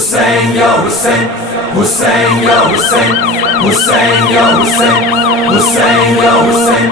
Hussein, ya Hussein, Hussein, ya Hussein, Hussein, ya Hussein, Hussein, ya Hussein,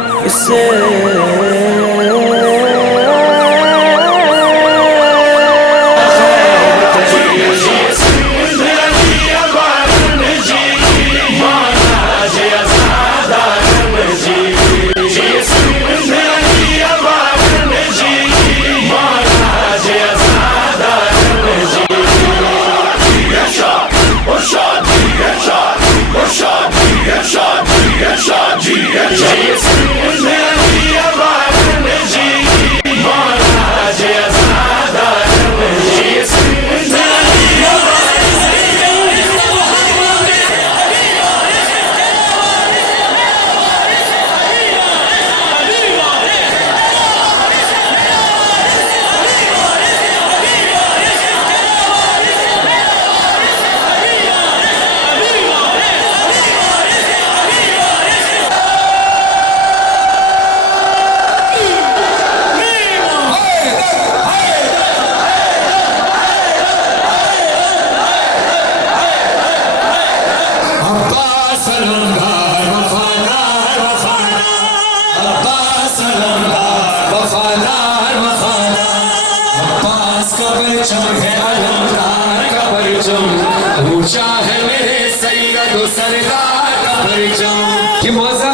ऊंचा है मेरे सैयद सरदार का परचम। ये मौजा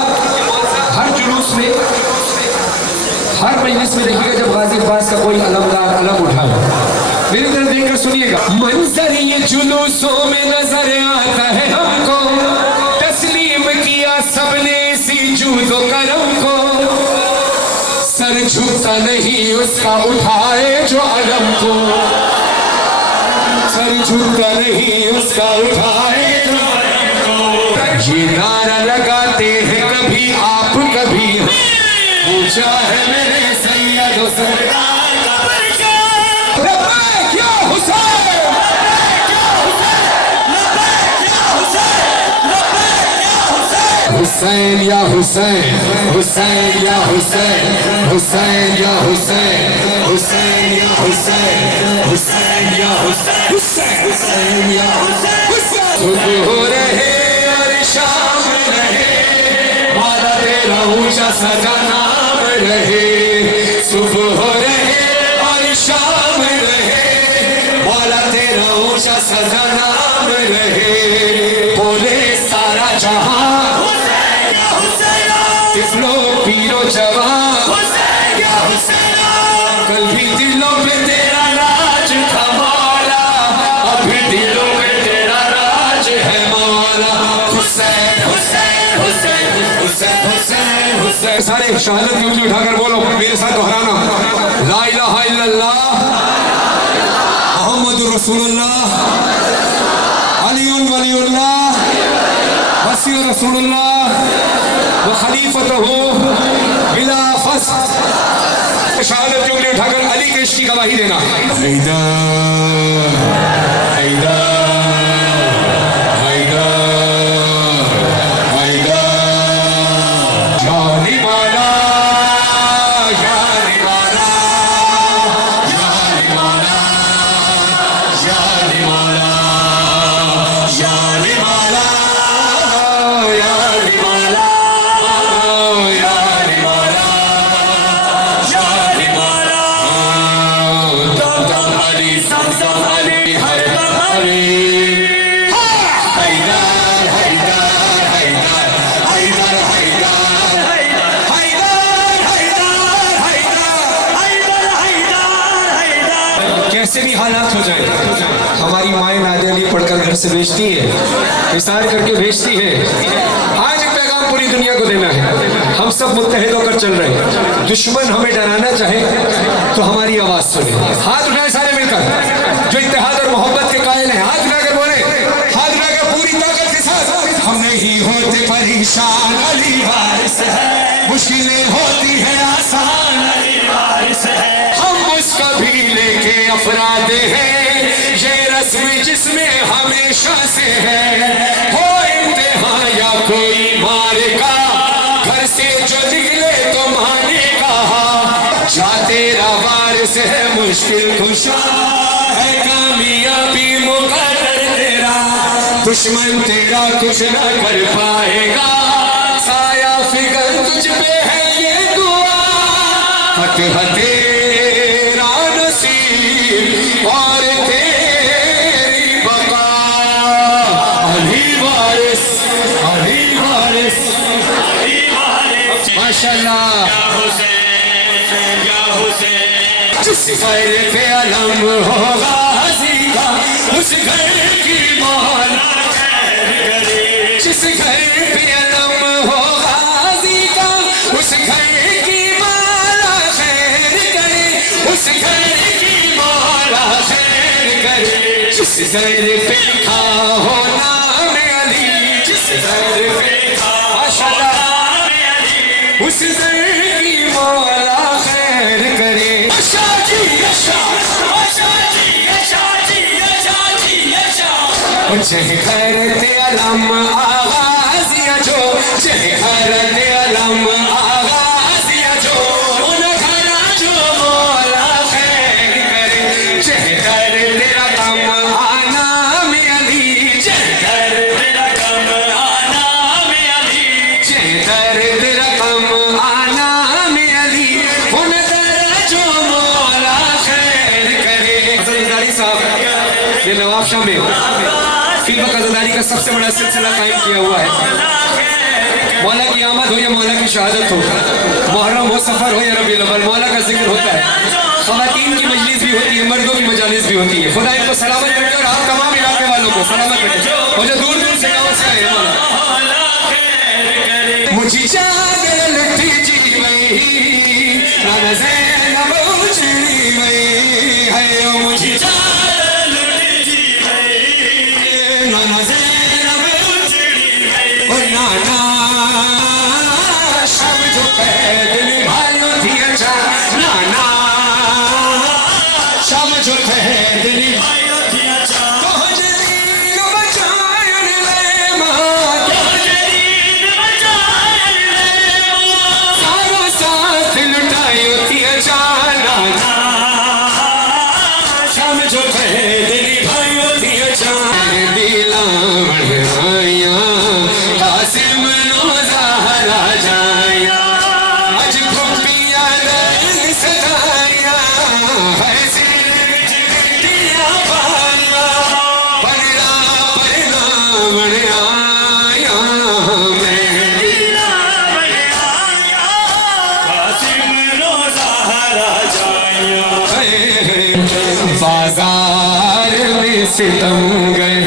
हर जुलूस में, हर मजलिस में देखिएगा जब गाजी अब्बास का कोई अलमदार अलम उठाए, मेरी तरफ देखकर सुनिएगा। मंजर ये जुलूसों में नजर आता है हमको, तस्लीम किया सबने इसी जूदो करम को, सर झुकता नहीं उसका उठाए जो अलम को, सर झुकता नहीं उसका उठाए जो अलम को। ये नारा लगाते हैं कभी आप कभी हम, ऊंचा है मेरे सैयद सरदार का परचम। लब्बैक या हुसैन, लब्बैक या हुसैन, लब्बैक या हुसैन, लब्बैक या हुसैन। हुसैन या हुसैन, हुसैन या हुसैन, हुसैन या हुसैन, हुसैन या हुसैन, हुसैन या हुसैन, हुसैन या हुसैन। सुबह हो रहे और शाम रहे, मौला तेरा ऊंचा सदा नाम रहे। सुबह हो रहे और शाम रहे, मौला तेरा ऊंचा सदा नाम रहे। बोले सारा जहां तिफलो पीरो जवान, हुसैन या हुसैन। कल भी दिलों पे तेरा राज था मौला, अभी दिलों पे तेरा राज है मौला। हुसैन हुसैन हुसैन हुसैन हुसैन हुसैन। सारे शहादत की उंगली उठाकर बोलो मेरे साथ दोहराना, ला इलाहा इल्लल्लाह मुहम्मदुर रसूलुल्लाह अलीउन वलीउल्लाह वसी रसूलुल्लाह व खलीफतहु बिला फस्ल। शहादत की उंगली उठाकर अली के इश्क की गवाही देना। हैदर हैदर कैसे भी हालात हो जाए, हमारी माए नादे अली पढ़कर घर से भेजती है, विस्तार करके भेजती है। आज एक पैगाम पूरी दुनिया को देना है, हम सब मुत्तहिद होकर चल रहे हैं। दुश्मन हमें डराना चाहे तो हमारी आवाज सुने। हाथ उठाए सारे मिलकर जो इत्तेहाद और मोहब्बत के कायल हैं, हाथ उठाकर बोले, हाथ उठाकर पूरी ताकत के साथ। हम नहीं होते परेशान, अली वारिस है, मुश्किलें होती है आसान, अली वारिस है। हम उसका भी लेके अपराधे हैं, ये रस्म जिसमें हमेशा से है। हो इम्तिहान या कोई मारेगा, घर से जो निकले तो मानेगा। जा तेरा वारिस है, मुश्किल खुशा है, कामयाबी मुकद्दर दुश्मन तेरा कुछ न कर पाएगा, साया फिकर तुझ पे है ये दुआ, फतह तेरा नसीब और तेरी बका। अली वारिस, अली वारिस, माशाल्लाह। जिस घर पे अलम होगा हंसी का, उस घर की मौला खैर करे। जिस घर पे अलम होगा हंसी का, उस घर की मौला खैर करे, उस घर की मौला खैर करे। जिस घर पे लिखा हो नाम अली, जिस घर पे लिखा माशाल्लाह उस घर की मौला खैर करे। जहरते अलम आगाज़िया जो, जहरते अलम आगाज़िया जो, उन घरा जो मौला खैर करे। जहर तेरा कम आना में अली, जहर तेरा कम आना में अली, जहर तेरा कम आना में अली, उन घरा जो मौला खैर करे। ज़रदारी साहब ये नवाब शाह में फिल्म कज़ादारी का सबसे बड़ा सिलसिला कायम किया हुआ है। मौला की आमद हो या मौला की शहादत हो, मुहर्रम हो, सफर हो या रबीउल अव्वल, मौला का जिक्र होता है। ख़वातीन की मजलिस भी होती है, मर्दों की मजालिस भी होती है। खुदा इनको सलामत रखे और आप तमाम इलाके वालों को सलामत रखे, और जो दूर दूर से गाँव से आए मौला। मुझे जागे लुटी जी मई, नाना ज़ैनब उजड़ी मई है, मुझे बाजार में सितमगर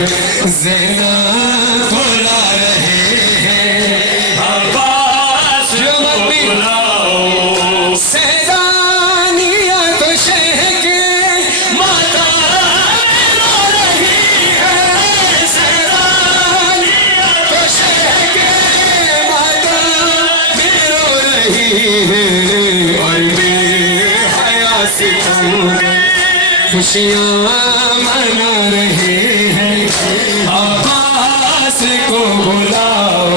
ज़ैनब बुला रहे हैं, अब्बास बुलाओ। सैदानिया तो शह के माता रो रही है, सैदानिया तो शह के माता रो रही है, और बेहया सितमगर खुशियाँ मना रहे हैं, अब्बास को बुलाओ।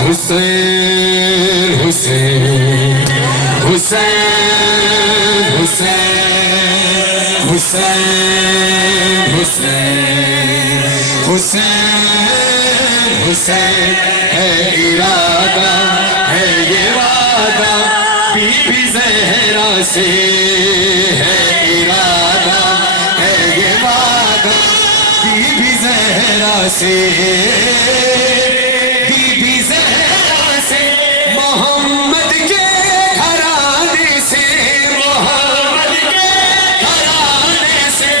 हुसैन हुसैन हुसैन हुसैन हुसैन हुसैन हुसैन हुसैन है इरादा, है ये वादा बीबी ज़हरा से, है इरादा, है ये वादा बीबी ज़हरा से, बीबी ज़हरा से, मोहम्मद के घराने से, मोहम्मद के घराने से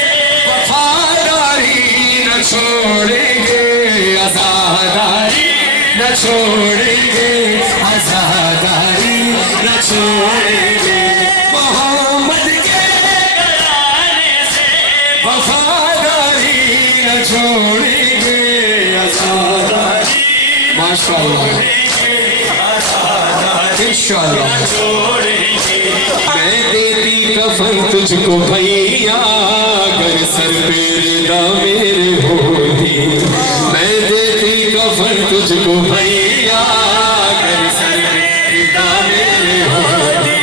वफादारी न छोड़ेंगे, आज़ादारी न छोड़ेंगे, आज़ादारी न छोड़ेंगे। मोहम्मद के घराने से वफादारी न छोड़ेंगे, आज़ादारी माशाअल्लाह इंशाअल्लाह। मैं देती कफन तुझको भैया, अगर सर पे रिदा मेरे होती, मैं देती कफन तुझको भैया, अगर सर पे रिदा मेरे होती,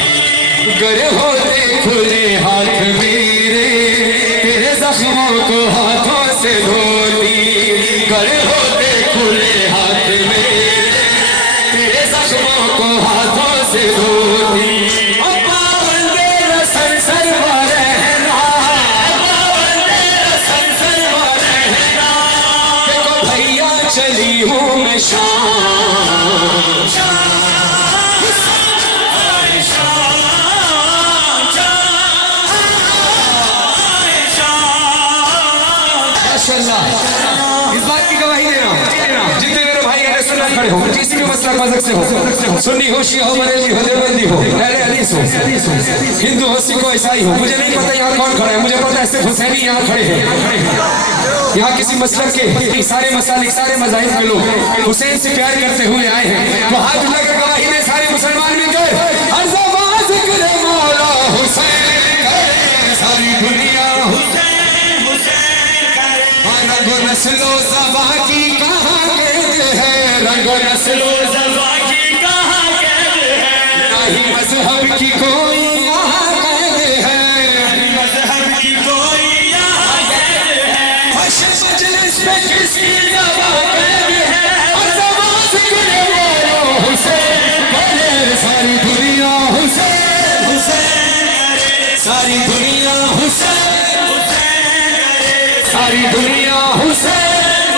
गर होते खुले हाथ मेरे, तेरे जख्मों को हाथों से धोती, कर होते खुले हाथ में, तेरे जख्मों को हाथों से धोती। अब्बा बंदे रसन सरवा रहना, अब्बा बंदे रसन सरवा रहना। देखो भैया चली हूँ मैं इस बात की गवाही दे रहा हूँ, जितने मेरे भाई अहले सुन्नत खड़े हो, किसी भी मसलक मज़हब से हो, सुन्नी हो, शिया हो, बरेली हो, देवबंदी हो, अहले हदीस हो, हिंदू हो, सिख हो, ईसाई हो, मुझे नहीं पता यहाँ कौन खड़े हैं, मुझे पता है सिर्फ हुसैनी यहाँ खड़े हैं। यहाँ किसी मसलक के सारे मसालिक सारे मज़ाहिब के लोग हुसैन से प्यार करते हुए आए हैं, तो हाथ उठाकर गवाही दे सारे मुसलमान मिलकर, हर ज़बान ज़िक्र मौला हुसैन करे, सारी दुनिया रंगो नस्लो ज़बा की कहाँ कैद है, रंगो नस्लो ज़बा की कहाँ कैद है, नहीं मज़हब की कोई यहाँ कैद है, नहीं मज़हब की कोई यहाँ कैद है, हश मजलिस में किसी ज़बा कैद है, और ज़बा ज़िक्र मौला हुसैन करे, सारी दुनिया हुसैन हुसैन करे, सारी दुनिया हुसैन सारी दुनिया हुसैन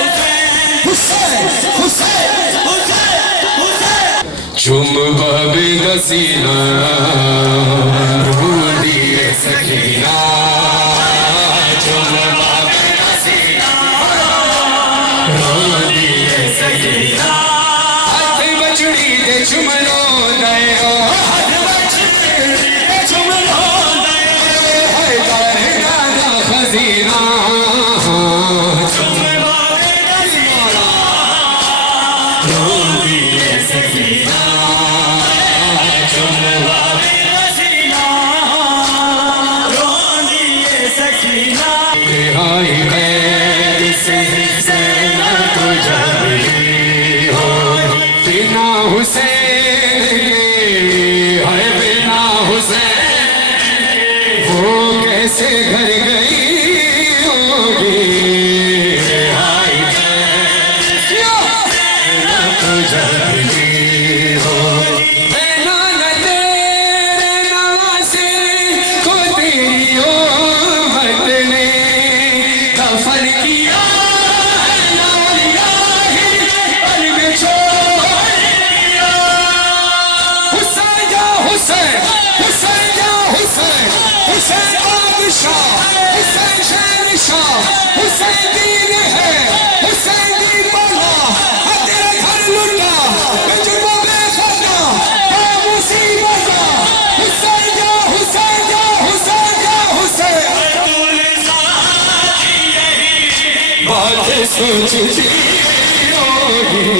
हुसैन हुसैन हुसैन। चुम बाबे नसीना रूदिए सकीना, चुम बाबे नसीना रूदिए सकीना। हाथ बचड़ी दे चुम लो दयो, हाथ बचड़ी दे चुम लो दयो, है तारे दादा खजीना। कैसे घर गई होगी, हाय तो जगी हो बिना न तेरे नवासे को तेरी उम्मत ने दफन किया हुसैन जा हुसैन हुसैन जा हुसैन हुसैन बादशाह हुसैन शहंशाह हुसैन दीन है हुसैन दी बला, तेरा घर लुटा जुम्मा बेखता क्या मुसीबत, हुसैन जा हुसैन जा हुसैन जा हुसैन। बातें सोचती होगी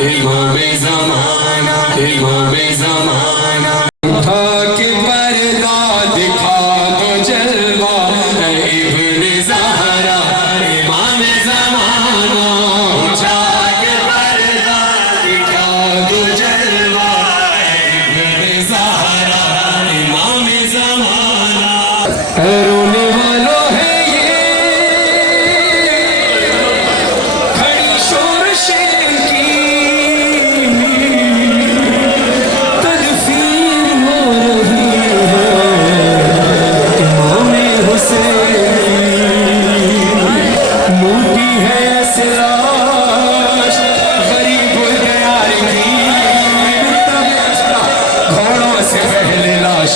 इमामे ज़माना इमामे ज़माना, उठा के पर्दा दिखा दो जलवा, इब्ने ज़हरा इमामे ज़माना, उठा के पर्दा दिखा दो जलवा, इब्ने ज़हरा इमामे ज़माना। रोने वालों है ये खड़ी शोरशे की,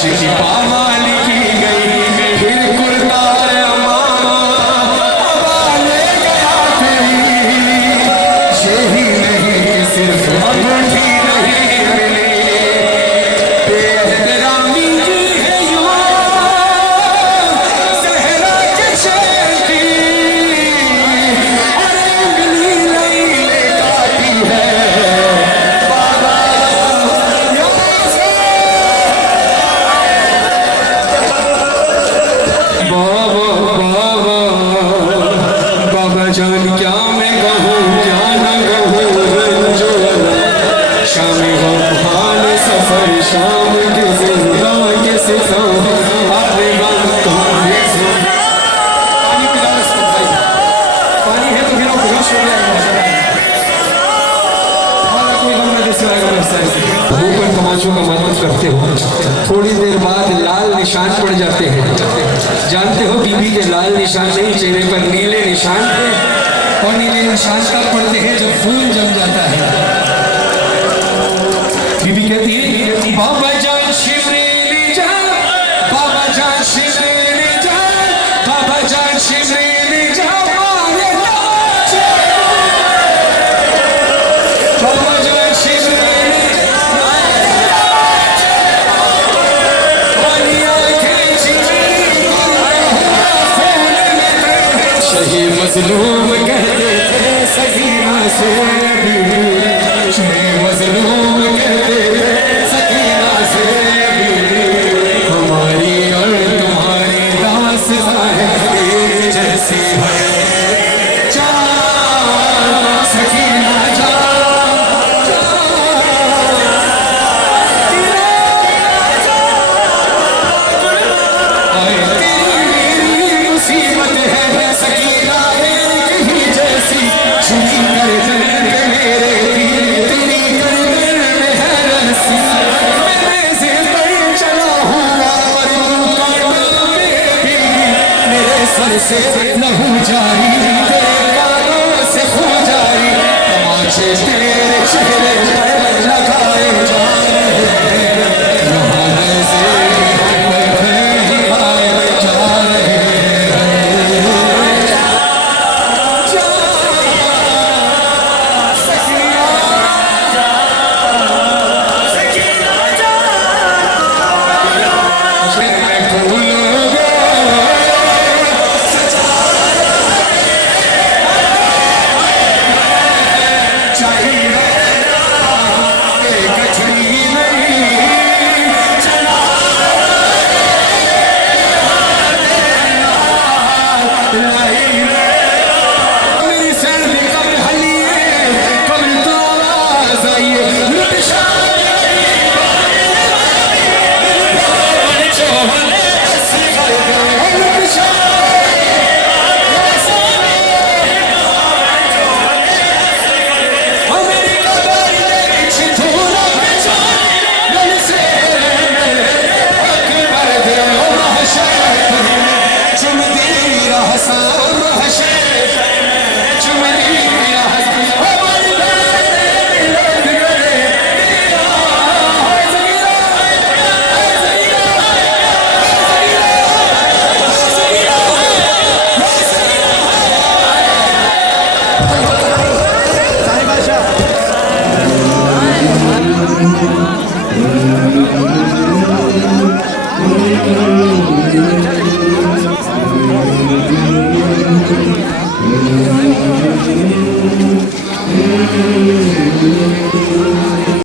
की पामाली की गई, फिर कुर्तार अमामा ले गया तेरी, यही नहीं सिर्फ अंगूठी नहीं मिली, बेहतरामी की है यूं सहरा के चलती, और उंगली लैले काटी है बाबा। ऊपर तमाशों का मातम करते हो, थोड़ी देर बाद लाल निशान पड़ जाते हैं। जानते हो बीबी के लाल निशान नहीं, चेहरे पर नीले निशान थे, और नीले निशान कब पड़ते हैं? जब खून जम जाता है। बीबी कहती है बाबा जान शिवरेली जा, बाबा जान शिवरेली जा, बाबा जान शिवरेली जा, बाबा जान शिवरेली शही मजलूम कहते थे सकीना से, शही मजलूम कहते थे सकीना से, हमारी और तुम्हारी दास्तां है एक जैसी है। जान सकीना मुसीबत है सकीना एक ही जैसी, छुरी कर दर्द मेरे दिल तेरी गर्दन में है रस्सी, मैंने से बढ़ चला हुआ और यूं कांटों में भी मेरे सर से लहू जारी, तेरे कानों से खू जारी, तमाचे तेरे चेहरे पर लगाए जा रहे हैं, यहाँ से Thank you.